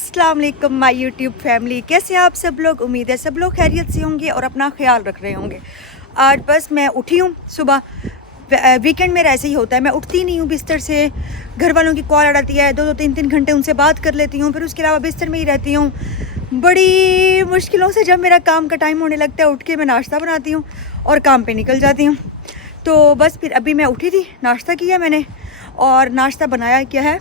अस्सलाम वालेकुम my YouTube family, कैसे हैं आप सब लोग। उम्मीद है सब लोग खैरियत से होंगे और अपना ख्याल रख रहे होंगे। आज बस मैं उठी हूँ सुबह। वीकेंड में ऐसे ही होता है, मैं उठती नहीं हूँ बिस्तर से। घर वालों की कॉल आ जाती है, 2-3 घंटे उनसे बात कर लेती हूँ, फिर उसके अलावा बिस्तर में ही रहती हूँ। बड़ी मुश्किलों से जब मेरा काम का टाइम होने लगता है, उठ के मैं नाश्ता बनाती हूँ और काम पे निकल जाती हूँ। तो बस फिर अभी मैं उठी थी, नाश्ता किया मैंने और नाश्ता बनाया क्या है,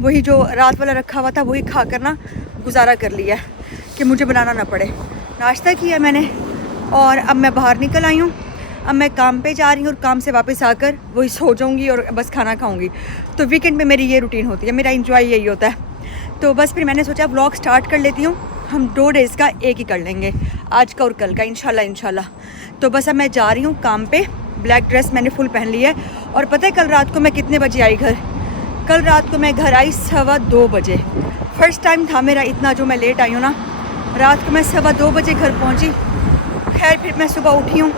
वही जो रात वाला रखा हुआ था वही खा कर ना गुजारा कर लिया कि मुझे बनाना ना पड़े। नाश्ता किया मैंने और अब मैं बाहर निकल आई हूँ। अब मैं काम पे जा रही हूँ और काम से वापस आकर वही सो जाऊँगी और बस खाना खाऊँगी। तो वीकेंड में मेरी ये रूटीन होती है, मेरा इंजॉय यही होता है। तो बस फिर मैंने सोचा व्लॉग स्टार्ट कर लेती हूँ। हम 2 डेज़ का एक ही कर लेंगे, आज का और कल का, इंशाल्लाह। तो बस अब मैं जा रही हूँ काम पे। ब्लैक ड्रेस मैंने फुल पहन ली है और पता है कल रात को मैं कितने बजे आई घर। कल रात को मैं घर आई 2:15 बजे। फर्स्ट टाइम था मेरा इतना जो मैं लेट आई हूँ ना। रात को मैं 2:15 बजे घर पहुँची। खैर फिर मैं सुबह उठी हूँ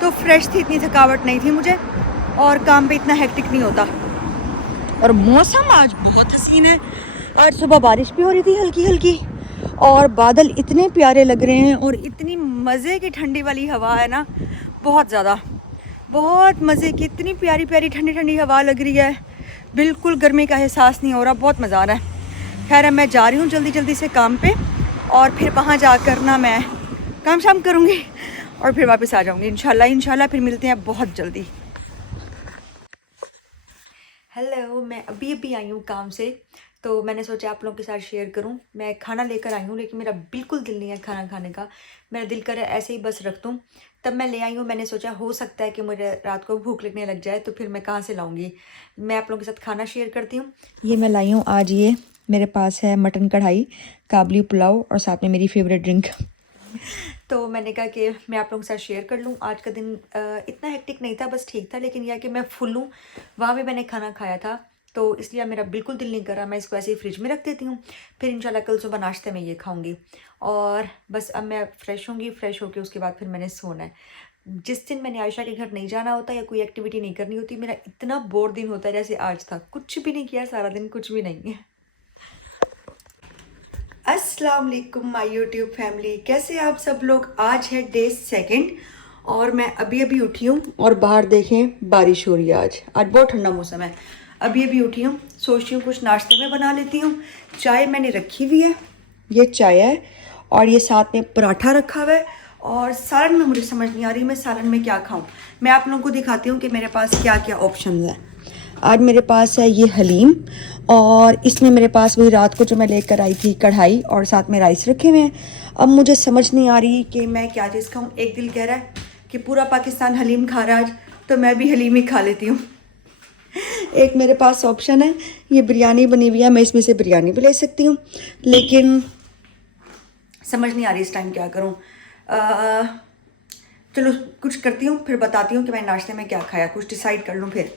तो फ्रेश थी, इतनी थकावट नहीं थी मुझे और काम पे इतना हेक्टिक नहीं होता। और मौसम आज बहुत हसीन है। आज सुबह बारिश भी हो रही थी हल्की हल्की और बादल इतने प्यारे लग रहे हैं और इतनी मज़े की ठंडी वाली हवा है ना, बहुत ज़्यादा, बहुत मज़े की, इतनी प्यारी प्यारी ठंडी ठंडी हवा लग रही है। बिल्कुल गर्मी का एहसास नहीं हो रहा, बहुत मज़ा आ रहा है। खैर अब मैं जा रही हूँ जल्दी जल्दी से काम पे और फिर वहाँ जाकर ना मैं काम शाम करूँगी और फिर वापस आ जाऊँगी इंशाल्लाह। फिर मिलते हैं बहुत जल्दी। हेलो, मैं अभी आई हूँ काम से, तो मैंने सोचा आप लोगों के साथ शेयर करूँ। मैं खाना लेकर आई हूँ लेकिन मेरा बिल्कुल दिल नहीं है खाना खाने का। मेरा दिल कर रहा है ऐसे ही बस रख दूँ, तब मैं ले आई हूँ। मैंने सोचा हो सकता है कि मुझे रात को भूख लगने लग जाए तो फिर मैं कहाँ से लाऊंगी। मैं आप लोगों के साथ खाना शेयर करती हूँ। ये मैं लाई हूँ आज, ये मेरे पास है मटन कढ़ाई, काबली पुलाव और साथ में मेरी फेवरेट ड्रिंक। तो मैंने कहा कि मैं आप लोगों के साथ शेयर कर लूँ। आज का दिन इतना हेक्टिक नहीं था, बस ठीक था, लेकिन यह कि मैं फुल हूँ। वहाँ भी मैंने खाना खाया था तो इसलिए मेरा बिल्कुल दिल नहीं कर रहा। मैं इसको ऐसे ही फ्रिज में रख देती हूँ, फिर इंशाल्लाह कल सुबह नाश्ते में ये खाऊंगी। और बस अब मैं फ़्रेश होंगी, फ्रेश होकर उसके बाद फिर मैंने सोना है। जिस दिन मैंने आयशा के घर नहीं जाना होता या कोई एक्टिविटी नहीं करनी होती, मेरा इतना बोर दिन होता है जैसे आज था। कुछ भी नहीं किया सारा दिन, कुछ भी नहीं है। अस्सलाम वालेकुम माय यूट्यूब फैमिली, कैसे आप सब लोग। आज है डे 2 और मैं अभी उठी हूँ और बाहर देखें बारिश हो रही है। आज बहुत ठंडा मौसम है। अभी उठी हूँ, सोचती हूँ कुछ नाश्ते में बना लेती हूँ। चाय मैंने रखी हुई है, ये चाय है और ये साथ में पराठा रखा हुआ है। और सालन में मुझे समझ नहीं आ रही मैं सालन में क्या खाऊँ। मैं आप लोगों को दिखाती हूँ कि मेरे पास क्या क्या ऑप्शन है। आज मेरे पास है ये हलीम और इसमें मेरे पास वही रात को जो मैं लेकर आई थी कढ़ाई और साथ में राइस रखे हुए हैं। अब मुझे समझ नहीं आ रही कि मैं क्या चीज़ खाऊं। एक दिल कह रहा है कि पूरा पाकिस्तान हलीम खा रहा है आज, तो मैं भी हलीम ही खा लेती हूँ। एक मेरे पास ऑप्शन है, ये बिरयानी बनी हुई है, मैं इसमें से बिरयानी भी ले सकती हूँ, लेकिन समझ नहीं आ रही इस टाइम क्या करूँ। चलो कुछ करती हूँ फिर बताती हूँ कि मैं नाश्ते में क्या खाया, कुछ डिसाइड कर लूँ। फिर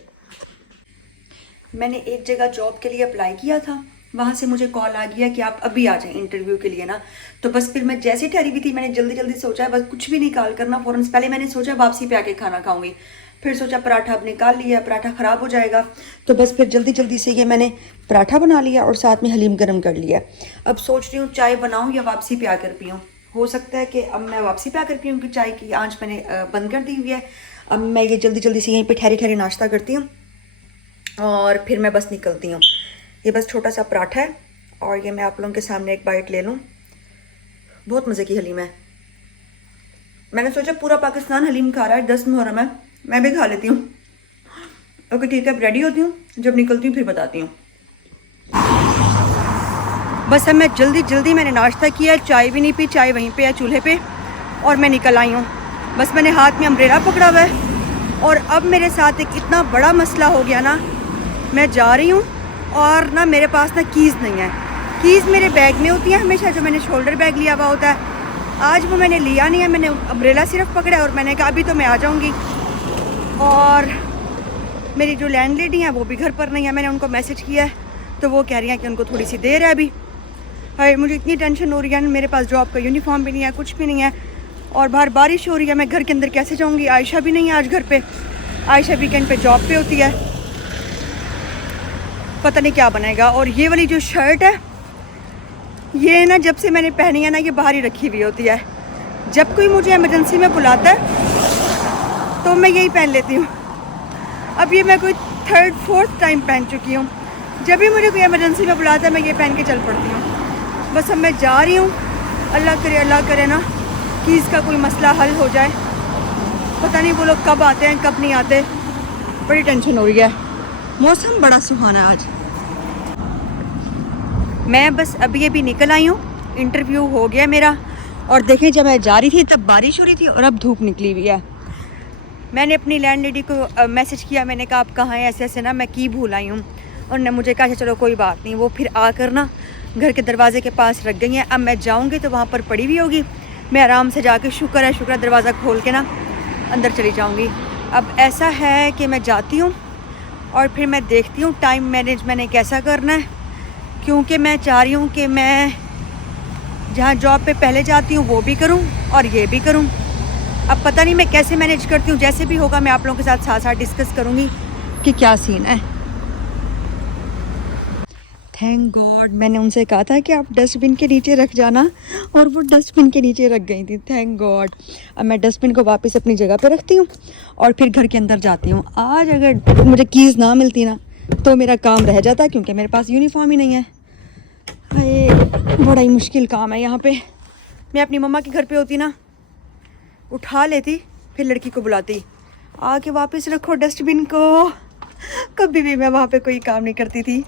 मैंने एक जगह जॉब के लिए अप्लाई किया था, वहाँ से मुझे कॉल आ गया कि आप अभी आ जाएं इंटरव्यू के लिए ना। तो बस फिर मैं जैसे ठहरी हुई थी, मैंने जल्दी सोचा बस कुछ भी निकाल करना फ़ौरन से। पहले मैंने सोचा वापसी पे आके खाना खाऊंगी, फिर सोचा पराठा अब निकाल लिया, पराठा ख़राब हो जाएगा। तो बस फिर जल्दी से ये मैंने पराठा बना लिया और साथ में हलीम गर्म कर लिया। अब सोच रही हूँ चाय बनाऊँ या वापसी पे आकर पीऊँ। हो सकता है कि अब मैं वापसी पे आकर पीऊँ, कि चाय की आँच मैंने बंद कर दी हुई है। अब मैं ये जल्दी से यहीं पर ठहरे नाश्ता करती हूँ और फिर मैं बस निकलती हूँ। ये बस छोटा सा पराठा है और ये मैं आप लोगों के सामने एक बाइट ले लूँ। बहुत मज़े की हलीम है। मैंने सोचा पूरा पाकिस्तान हलीम खा रहा है, 10 मुहर्रम है, मैं भी खा लेती हूँ। ओके ठीक है, रेडी होती हूँ, जब निकलती हूँ फिर बताती हूँ। बस अब मैं जल्दी मैंने नाश्ता किया, चाय भी नहीं पी, चाय वहीं पे है चूल्हे पे, और मैं निकल आई हूँ। बस मैंने हाथ में अम्ब्रेला पकड़ा हुआ है और अब मेरे साथ एक इतना बड़ा मसला हो गया ना। मैं जा रही हूँ और ना मेरे पास ना कीज़ नहीं है। कीज़ मेरे बैग में होती है हमेशा, जो मैंने शोल्डर बैग लिया हुआ होता है। आज वो मैंने लिया नहीं है, मैंने अम्ब्रेला सिर्फ पकड़ा है और मैंने कहा अभी तो मैं आ जाऊँगी। और मेरी जो लैंडलेडी है वो भी घर पर नहीं है। मैंने उनको मैसेज किया है तो वो कह रही हैं कि उनको थोड़ी सी देर है अभी। हाय, मुझे इतनी टेंशन हो रही है, मेरे पास जॉब का यूनिफॉर्म भी नहीं है, कुछ भी नहीं है, और बाहर बारिश हो रही है। मैं घर के अंदर कैसे जाऊँगी। आयशा भी नहीं है आज घर पे, आयशा वीकेंड पे जॉब पे होती है। पता नहीं क्या बनेगा। और ये वाली जो शर्ट है ये ना जब से मैंने पहनी है ना, ये बाहर ही रखी हुई होती है। जब कोई मुझे इमरजेंसी में बुलाता है तो मैं यही पहन लेती हूँ। अब ये मैं कोई 3rd 4th टाइम पहन चुकी हूँ। जब भी मुझे कोई इमरजेंसी में बुलाता है मैं ये पहन के चल पड़ती हूँ। बस अब मैं जा रही हूँ, अल्लाह करे ना कि इसका कोई मसला हल हो जाए। पता नहीं वो लोग कब आते हैं कब नहीं आते, बड़ी टेंशन हो रही है। मौसम बड़ा सुहाना है आज। मैं बस अभी निकल आई हूँ, इंटरव्यू हो गया मेरा। और देखें जब मैं जा रही थी तब बारिश हो रही थी और अब धूप निकली हुई है। मैंने अपनी लैंड लेडी को मैसेज किया, मैंने कहा आप कहाँ हैं, ऐसे ऐसे ना मैं की भूल आई हूँ। और ने मुझे कहा चलो कोई बात नहीं। वो फिर आकर ना घर के दरवाजे के पास रख गई हैं। अब मैं जाऊँगी तो वहाँ पर पड़ी हुई होगी, मैं आराम से जाके शुक्र है दरवाज़ा खोल के ना अंदर चली जाऊँगी। अब ऐसा है कि मैं जाती हूँ और फिर मैं देखती हूँ टाइम मैनेज मैंने कैसा करना है, क्योंकि मैं चाह रही हूँ कि मैं जहाँ जॉब पे पहले जाती हूँ वो भी करूँ और ये भी करूँ। अब पता नहीं मैं कैसे मैनेज करती हूँ, जैसे भी होगा मैं आप लोगों के साथ साथ साथ डिस्कस करूँगी कि क्या सीन है। थैंक गॉड मैंने उनसे कहा था कि आप डस्टबिन के नीचे रख जाना और वो डस्टबिन के नीचे रख गई थी। Thank God. अब मैं डस्टबिन को वापस अपनी जगह पे रखती हूँ और फिर घर के अंदर जाती हूँ। आज अगर मुझे कीज़ ना मिलती ना तो मेरा काम रह जाता, क्योंकि मेरे पास यूनिफॉर्म ही नहीं है। ये बड़ा ही मुश्किल काम है। यहाँ पे मैं अपनी मम्मा के घर पे होती ना, उठा लेती फिर लड़की को बुलाती आके वापस रखो डस्टबिन को। कभी भी मैं वहाँ पे कोई काम नहीं करती थी।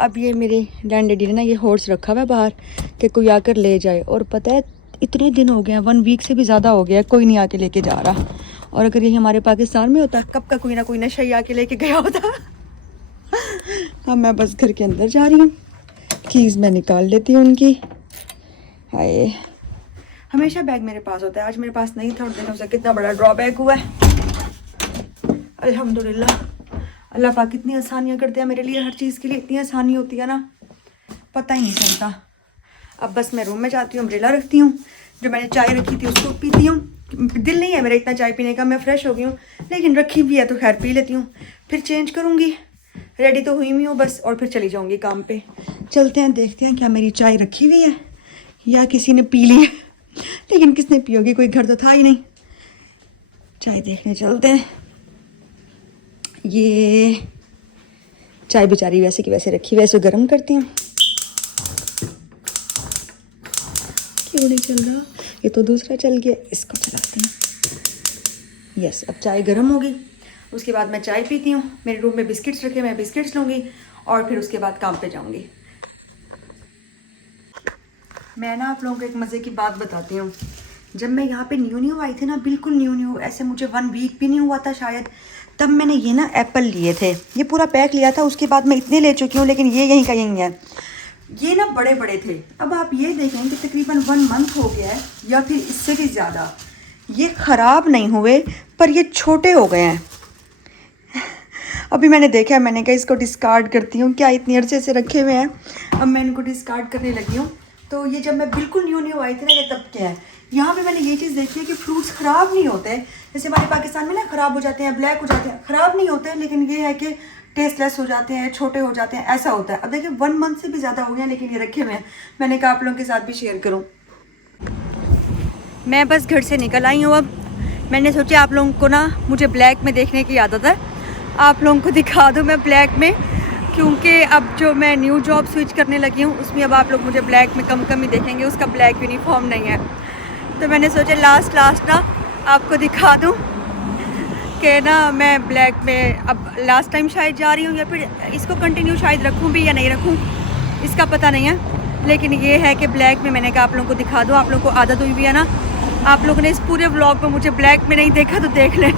अब ये मेरी लैंड लेडी ने ना ये हॉर्स रखा हुआ है बाहर कि कोई आकर ले जाए। और पता है इतने दिन हो गए हैं, 1 वीक से भी ज़्यादा हो गया, कोई नहीं आके लेके जा रहा। और अगर ये हमारे पाकिस्तान में होता कब का कोई ना कोई नशा ही आके लेके गया होता। अब मैं बस घर के अंदर जा रही हूँ, कीज़ मैं निकाल लेती हूँ उनकी। हाय हमेशा बैग मेरे पास होता है, आज मेरे पास नहीं था और दिनों से कितना बड़ा ड्रॉबैक हुआ है। अल्हम्दुलिल्लाह अल्लाह पाक कितनी आसानियाँ करते हैं मेरे लिए, हर चीज़ के लिए इतनी आसानी होती है ना, पता ही नहीं चलता। अब बस मैं रूम में जाती हूँ, अम्ब्रेला रखती हूँ, जो मैंने चाय रखी थी उसको पीती हूँ। दिल नहीं है मेरा इतना चाय पीने का, मैं फ़्रेश हो गई हूँ, लेकिन रखी भी है तो खैर पी लेती हूँ। फिर चेंज करूँगी, रेडी तो हुई हूँ बस, और फिर चली जाऊँगी काम पे। चलते हैं देखते हैं क्या मेरी चाय रखी हुई है या किसी ने पी ली है। लेकिन किसने पी होगी, कोई घर तो था ही नहीं। चाय देखने चलते हैं। ये चाय बेचारी वैसे की वैसे रखी, वैसे गर्म करती हूँ। क्यों नहीं चल रहा, ये तो दूसरा चल गया, इसको चलाते हैं। यस अब चाय गर्म होगी, उसके बाद मैं चाय पीती हूँ। मेरे रूम में बिस्किट्स रखे, मैं बिस्किट्स लूँगी और फिर उसके बाद काम पे जाऊँगी। मैं ना आप लोगों को एक मज़े की बात बताती हूँ। जब मैं यहाँ पे न्यू आई थी ना, बिल्कुल न्यू ऐसे मुझे 1 वीक भी नहीं हुआ था शायद, तब मैंने ये ना एप्पल लिए थे, ये पूरा पैक लिया था। उसके बाद मैं इतने ले चुकी हूँ, लेकिन ये यहीं का यहीं है। ये ना बड़े बड़े थे। अब आप ये देखें कि तकरीबन 1 मंथ हो गया है या फिर इससे भी ज़्यादा, ये ख़राब नहीं हुए पर ये छोटे हो गए हैं। अभी मैंने देखा है, मैंने कहा इसको डिस्कार्ड करती हूँ, क्या इतनी अर्से से रखे हुए हैं, अब मैं इनको डिस्कार्ड करने लगी हूँ। तो ये जब मैं बिल्कुल न्यू आई थी ना, ये तब क्या है। यहाँ पे मैंने ये चीज़ देखी है कि फ्रूट्स ख़राब नहीं होते, जैसे हमारे पाकिस्तान में ना ख़राब हो जाते हैं, ब्लैक हो जाते हैं, ख़राब नहीं होते, लेकिन ये है कि टेस्टलेस हो जाते हैं, छोटे हो जाते हैं, ऐसा होता है। अब देखिए 1 मंथ से भी ज़्यादा हो गया, लेकिन ये रखे हुए हैं। मैंने कहा आप लोगों के साथ भी शेयर करूँ। मैं बस घर से निकल आई हूँ। अब मैंने सोचा आप लोगों को ना मुझे ब्लैक में देखने की आदत है, आप लोगों को दिखा दूँ मैं ब्लैक में, क्योंकि अब जो मैं न्यू जॉब स्विच करने लगी हूँ उसमें अब आप लोग मुझे ब्लैक में कम ही देखेंगे, उसका ब्लैक यूनिफॉर्म नहीं है। तो मैंने सोचा लास्ट ना आपको दिखा दूँ कि ना मैं ब्लैक में अब लास्ट टाइम शायद जा रही हूँ, या फिर इसको कंटिन्यू शायद रखूँ भी या नहीं रखूँ, इसका पता नहीं है। लेकिन ये है कि ब्लैक में मैंने कहा आप लोगों को दिखा दो, आप लोगों को आदत हुई भी है ना, आप लोगों ने इस पूरे व्लॉग में मुझे ब्लैक में नहीं देखा तो देख लें।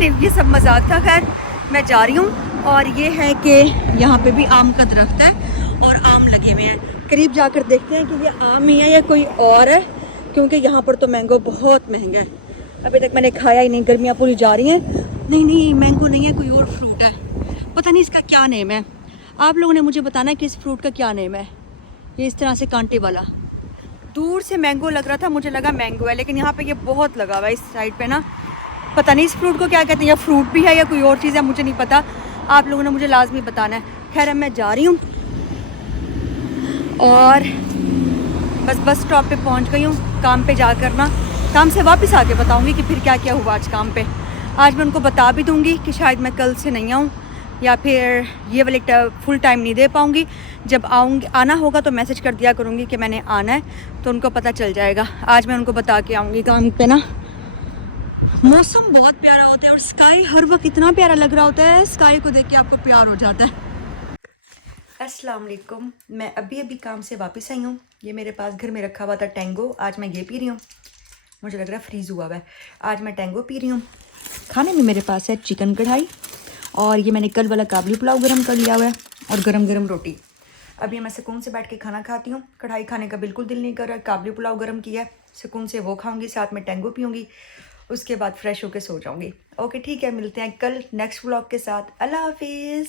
ये सब मजाक था। खैर मैं जा रही हूँ। और ये है कि यहाँ पे भी आम का दरख्त है और आम लगे हुए हैं। करीब जाकर देखते हैं कि ये आम ही है या कोई और है, क्योंकि यहाँ पर तो मैंगो बहुत महंगा है। अभी तक मैंने खाया ही नहीं, गर्मियाँ पूरी जा रही हैं। नहीं मैंगो नहीं है, कोई और फ्रूट है, पता नहीं इसका क्या नेम है। आप लोगों ने मुझे बताना है कि इस फ्रूट का क्या नेम है। ये इस तरह से कांटे वाला, दूर से मैंगो लग रहा था, मुझे लगा मैंगो है, लेकिन यहाँ पे ये बहुत लगा हुआ है इस साइड पे ना। पता नहीं इस फ्रूट को क्या कहते हैं, या फ्रूट भी है या कोई और चीज़ है, मुझे नहीं पता। आप लोगों ने मुझे लाजमी बताना है। खैर अब मैं जा रही हूँ और बस स्टॉप पे पहुंच गई हूँ। काम पे जा कर ना, काम से वापस आके बताऊंगी कि फिर क्या क्या हुआ आज काम पे। आज मैं उनको बता भी दूंगी कि शायद मैं कल से नहीं आऊँ या फिर ये वाले फुल टाइम नहीं दे पाऊँगी। जब आऊँगी, आना होगा तो मैसेज कर दिया करूँगी कि मैंने आना है, तो उनको पता चल जाएगा। आज मैं उनको बता के आऊँगी काम पे ना। मौसम बहुत प्यारा होता है और स्काई हर वक्त इतना प्यारा लग रहा होता है, स्काई को देख के आपको प्यार हो जाता है। अस्सलाम वालेकुम, मैं अभी काम से वापस आई हूँ। ये मेरे पास घर में रखा हुआ था टैंगो, आज मैं ये पी रही हूँ। मुझे लग रहा है फ्रीज़ हुआ है। आज मैं टैंगो पी रही हूँ। खाने में मेरे पास है चिकन कढ़ाई और ये मैंने कल वाला काबली पुलाव गरम कर लिया हुआ है और गरम गरम रोटी। अभी मैं सुकून से बैठ के खाना खाती हूँ। कढ़ाई खाने का बिल्कुल दिल नहीं कर रहा। काबली पुलाव गरम किया है, सुकून से वो खाऊंगी, साथ में टैंगो पीऊँगी, उसके बाद फ्रेश होकर सो जाऊँगी। ओके ठीक है, मिलते हैं कल नेक्स्ट व्लॉग के साथ। अल्लाह हाफिज़।